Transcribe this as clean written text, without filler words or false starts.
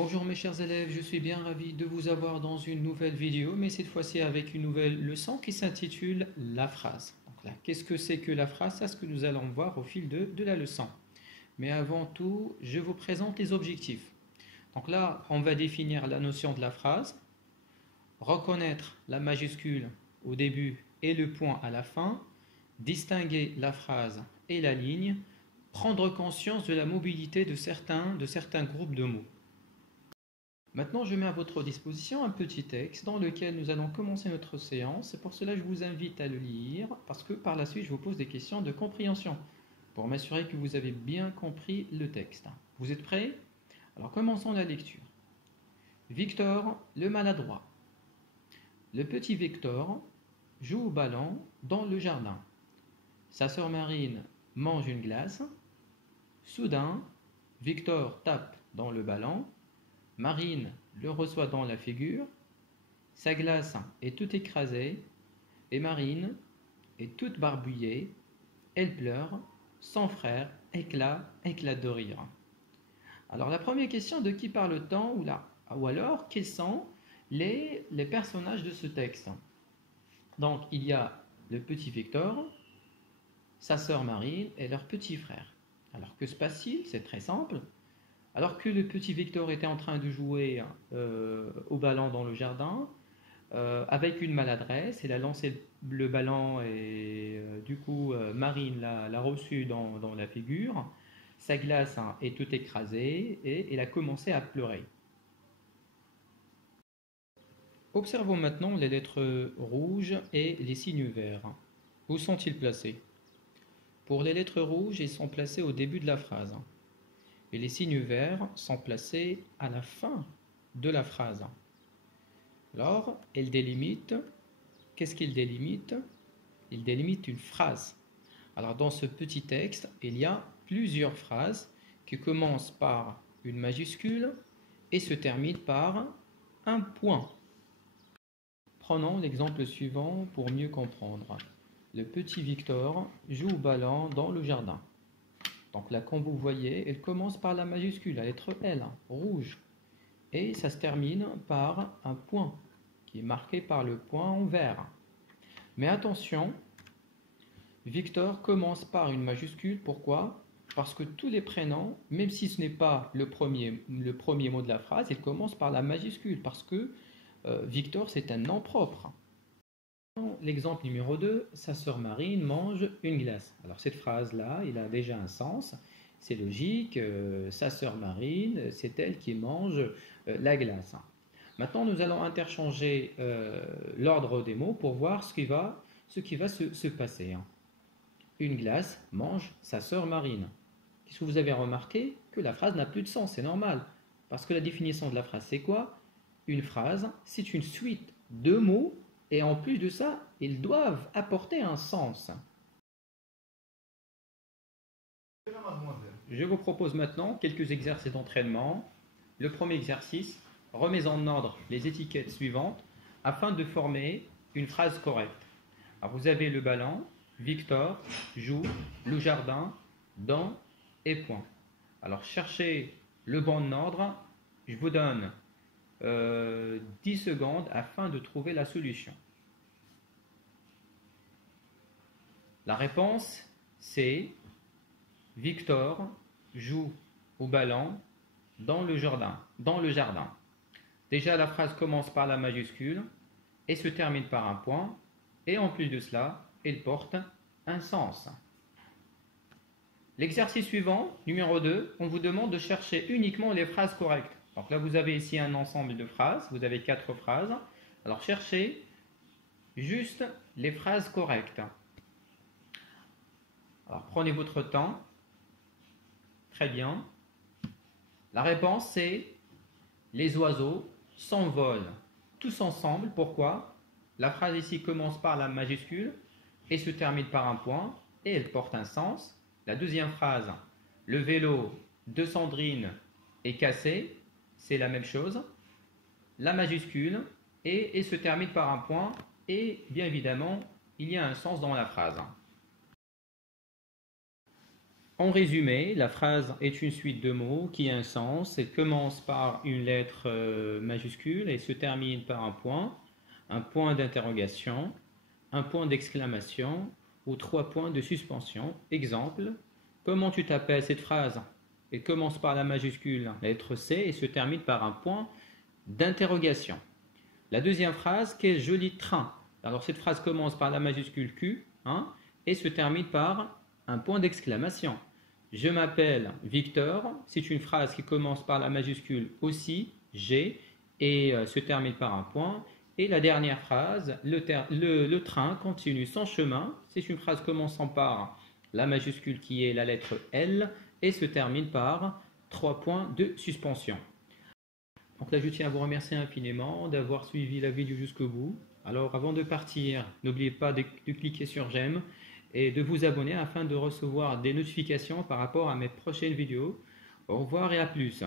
Bonjour mes chers élèves, je suis bien ravi de vous avoir dans une nouvelle vidéo, mais cette fois-ci avec une nouvelle leçon qui s'intitule La phrase. Donc là, qu'est-ce que c'est que la phrase? C'est ce que nous allons voir au fil de la leçon. Mais avant tout, je vous présente les objectifs. Donc là, on va définir la notion de la phrase, reconnaître la majuscule au début et le point à la fin, distinguer la phrase et la ligne, prendre conscience de la mobilité de certains groupes de mots. Maintenant, je mets à votre disposition un petit texte dans lequel nous allons commencer notre séance. Et pour cela, je vous invite à le lire parce que par la suite, je vous pose des questions de compréhension pour m'assurer que vous avez bien compris le texte. Vous êtes prêts? Alors, commençons la lecture. Victor, le maladroit. Le petit Victor joue au ballon dans le jardin. Sa sœur Marine mange une glace. Soudain, Victor tape dans le ballon. Marine le reçoit dans la figure, sa glace est toute écrasée, et Marine est toute barbouillée, elle pleure, son frère éclate de rire. Alors la première question, de qui parle-t-on ou alors quels sont les personnages de ce texte? Donc il y a le petit Victor, sa sœur Marine et leur petit frère. Alors que se passe-t-il? C'est très simple. Alors que le petit Victor était en train de jouer au ballon dans le jardin, avec une maladresse, il a lancé le ballon et du coup Marine l'a reçu dans la figure. Sa glace est toute écrasée et il a commencé à pleurer. Observons maintenant les lettres rouges et les signes verts. Où sont-ils placés? Pour les lettres rouges, ils sont placés au début de la phrase. Et les signes verts sont placés à la fin de la phrase. Alors, ils délimitent. Qu'est-ce qu'ils délimitent? Ils délimitent une phrase. Alors, dans ce petit texte, il y a plusieurs phrases qui commencent par une majuscule et se terminent par un point. Prenons l'exemple suivant pour mieux comprendre. Le petit Victor joue au ballon dans le jardin. Donc là, comme vous voyez, elle commence par la majuscule, la lettre L, rouge. Et ça se termine par un point, qui est marqué par le point en vert. Mais attention, Victor commence par une majuscule. Pourquoi? Parce que tous les prénoms, même si ce n'est pas le premier mot de la phrase, ils commencent par la majuscule, parce que Victor, c'est un nom propre. L'exemple numéro 2, sa sœur Marine mange une glace. Alors cette phrase-là, il a déjà un sens. C'est logique, sa sœur Marine, c'est elle qui mange la glace. Maintenant, nous allons interchanger l'ordre des mots pour voir ce qui va se passer. Une glace mange sa sœur Marine. Qu'est-ce que vous avez remarqué? Que la phrase n'a plus de sens, c'est normal. Parce que la définition de la phrase, c'est quoi? Une phrase, c'est une suite de mots. Et en plus de ça, ils doivent apporter un sens. Je vous propose maintenant quelques exercices d'entraînement. Le premier exercice, remettez en ordre les étiquettes suivantes afin de former une phrase correcte. Alors vous avez le ballon, Victor joue, le jardin, dans et point. Alors cherchez le bon ordre. Je vous donne 10 secondes afin de trouver la solution. La réponse, c'est Victor joue au ballon dans le jardin. Déjà, la phrase commence par la majuscule et se termine par un point. Et en plus de cela, elle porte un sens. L'exercice suivant, numéro 2, on vous demande de chercher uniquement les phrases correctes. Donc là, vous avez ici un ensemble de phrases. Vous avez 4 phrases. Alors, cherchez juste les phrases correctes. Alors, prenez votre temps. Très bien. La réponse, c'est les oiseaux s'envolent tous ensemble. Pourquoi? La phrase ici commence par la majuscule et se termine par un point et elle porte un sens. La deuxième phrase, le vélo de Sandrine est cassé. C'est la même chose, la majuscule, et se termine par un point, et bien évidemment, il y a un sens dans la phrase. En résumé, la phrase est une suite de mots qui a un sens. Elle commence par une lettre majuscule et se termine par un point d'interrogation, un point d'exclamation ou trois points de suspension. Exemple, comment tu t'appelles? Cette phrase, elle commence par la majuscule, la lettre C, et se termine par un point d'interrogation. La deuxième phrase, quel joli train. Alors cette phrase commence par la majuscule Q, hein, et se termine par un point d'exclamation. Je m'appelle Victor, c'est une phrase qui commence par la majuscule aussi, G, et se termine par un point. Et la dernière phrase, le train continue son chemin, c'est une phrase commençant par la majuscule qui est la lettre L, et se termine par trois points de suspension. Donc là, je tiens à vous remercier infiniment d'avoir suivi la vidéo jusqu'au bout. Alors, avant de partir, n'oubliez pas de cliquer sur j'aime et de vous abonner afin de recevoir des notifications par rapport à mes prochaines vidéos. Au revoir et à plus.